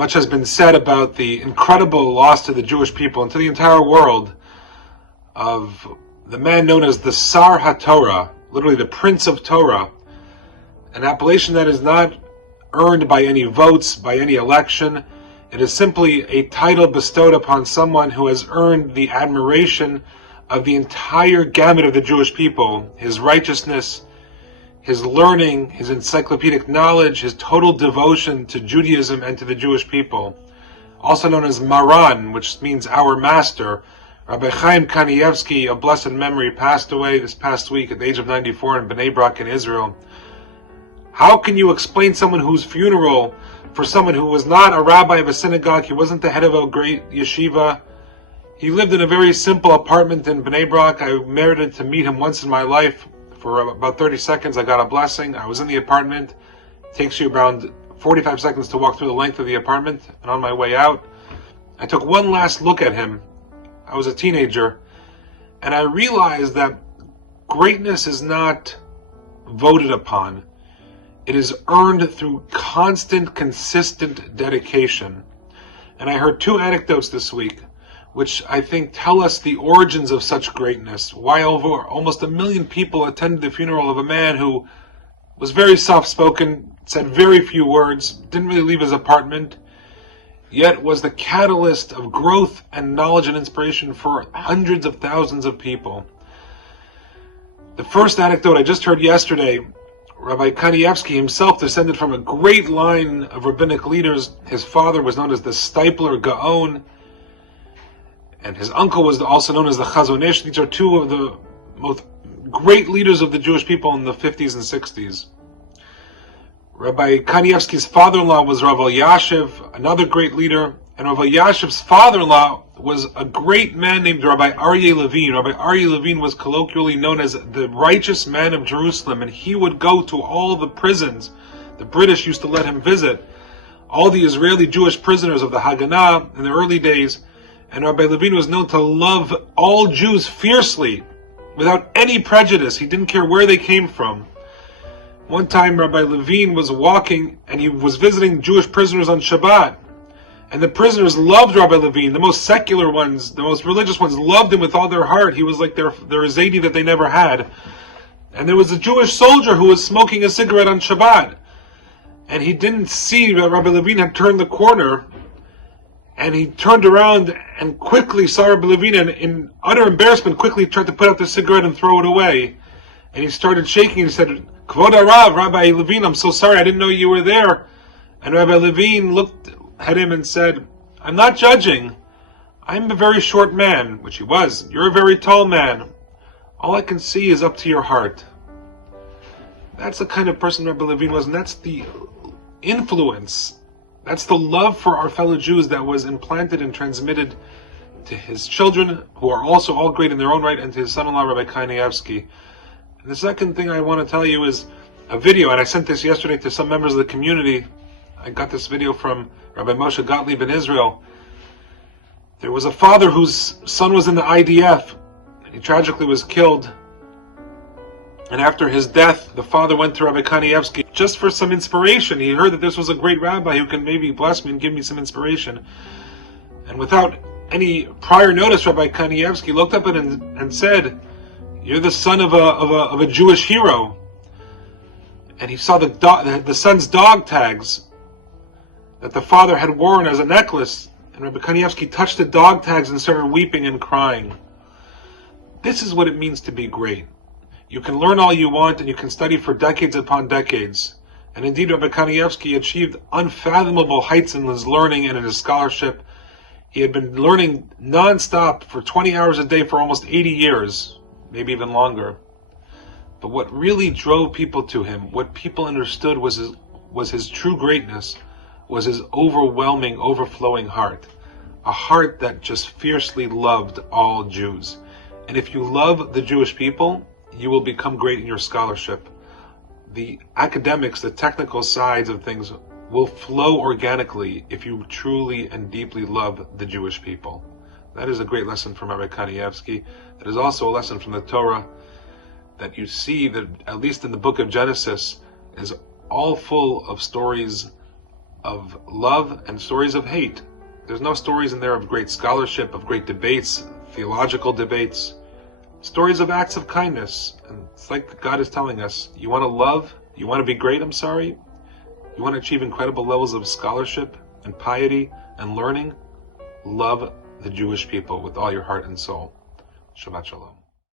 Much has been said about the incredible loss to the Jewish people and to the entire world of the man known as the Sar HaTorah, literally the Prince of Torah, an appellation that is not earned by any votes, by any election. It is simply a title bestowed upon someone who has earned the admiration of the entire gamut of the Jewish people. His righteousness, his learning, his encyclopedic knowledge, his total devotion to Judaism and to the Jewish people. Also known as Maran, which means our master. Rabbi Chaim Kanievsky, of blessed memory, passed away this past week at the age of 94 in Bnei Brak in Israel. How can you explain someone whose funeral, for someone who was not a rabbi of a synagogue, he wasn't the head of a great yeshiva, he lived in a very simple apartment in Bnei Brak. I merited to meet him once in my life. For about 30 seconds I got a blessing. I was in the apartment. It takes you around 45 seconds to walk through the length of the apartment. And on my way out, I took one last look at him. I was a teenager, and I realized that greatness is not voted upon. It is earned through constant, consistent dedication. And I heard two anecdotes this week, which I think tell us the origins of such greatness. Why over almost 1 million people attended the funeral of a man who was very soft-spoken, said very few words, didn't really leave his apartment, yet was the catalyst of growth and knowledge and inspiration for hundreds of thousands of people. The first anecdote I just heard yesterday, Rabbi Kanievsky himself descended from a great line of rabbinic leaders. His father was known as the Stipler Gaon, and his uncle was also known as the Chazon Ish. These are two of the most great leaders of the Jewish people in the 50s and 60s. Rabbi Kanievsky's father-in-law was Rav Elyashiv, another great leader, and Rav Elyashiv's father-in-law was a great man named Rabbi Aryeh Levine. Rabbi Aryeh Levine was colloquially known as the righteous man of Jerusalem, and he would go to all the prisons. The British used to let him visit all the Israeli Jewish prisoners of the Haganah in the early days, and Rabbi Levine was known to love all Jews fiercely, without any prejudice. He didn't care where they came from. One time Rabbi Levine was walking and he was visiting Jewish prisoners on Shabbat. And the prisoners loved Rabbi Levine. The most secular ones, the most religious ones loved him with all their heart. He was like their Zaidi that they never had. And there was a Jewish soldier who was smoking a cigarette on Shabbat. And he didn't see that Rabbi Levine had turned the corner. And he turned around and quickly saw Rabbi Levine and in utter embarrassment quickly tried to put out the cigarette and throw it away. And he started shaking and he said, Kvod Harav, Rabbi Levine, I'm so sorry, I didn't know you were there. And Rabbi Levine looked at him and said, I'm not judging. I'm a very short man, which he was. You're a very tall man. All I can see is up to your heart. That's the kind of person Rabbi Levine was, and that's the influence. That's the love for our fellow Jews that was implanted and transmitted to his children, who are also all great in their own right, and to his son-in-law, Rabbi Kanievsky. And the second thing I want to tell you is a video, and I sent this yesterday to some members of the community. I got this video from Rabbi Moshe Gottlieb in Israel. There was a father whose son was in the IDF, and he tragically was killed. And after his death, the father went to Rabbi Kanievsky just for some inspiration. He heard that this was a great rabbi who can maybe bless me and give me some inspiration. And without any prior notice, Rabbi Kanievsky looked up at him and said, you're the son of a Jewish hero. And he saw the son's dog tags that the father had worn as a necklace. And Rabbi Kanievsky touched the dog tags and started weeping and crying. This is what it means to be great. You can learn all you want and you can study for decades upon decades. And indeed, Rabbi Kanievsky achieved unfathomable heights in his learning and in his scholarship. He had been learning non-stop for 20 hours a day for almost 80 years, maybe even longer. But what really drove people to him, what people understood was his true greatness, was his overwhelming, overflowing heart. A heart that just fiercely loved all Jews. And if you love the Jewish people, you will become great in your scholarship. The academics, the technical sides of things will flow organically if you truly and deeply love the Jewish people. That is a great lesson from Rabbi Kanievsky. That is also a lesson from the Torah, that you see that, at least in the book of Genesis, is all full of stories of love and stories of hate. There's no stories in there of great scholarship, of great debates, theological debates, stories of acts of kindness. And it's like God is telling us, you want to love, you want to be great, you want to achieve incredible levels of scholarship and piety and learning, love the Jewish people with all your heart and soul. Shabbat Shalom.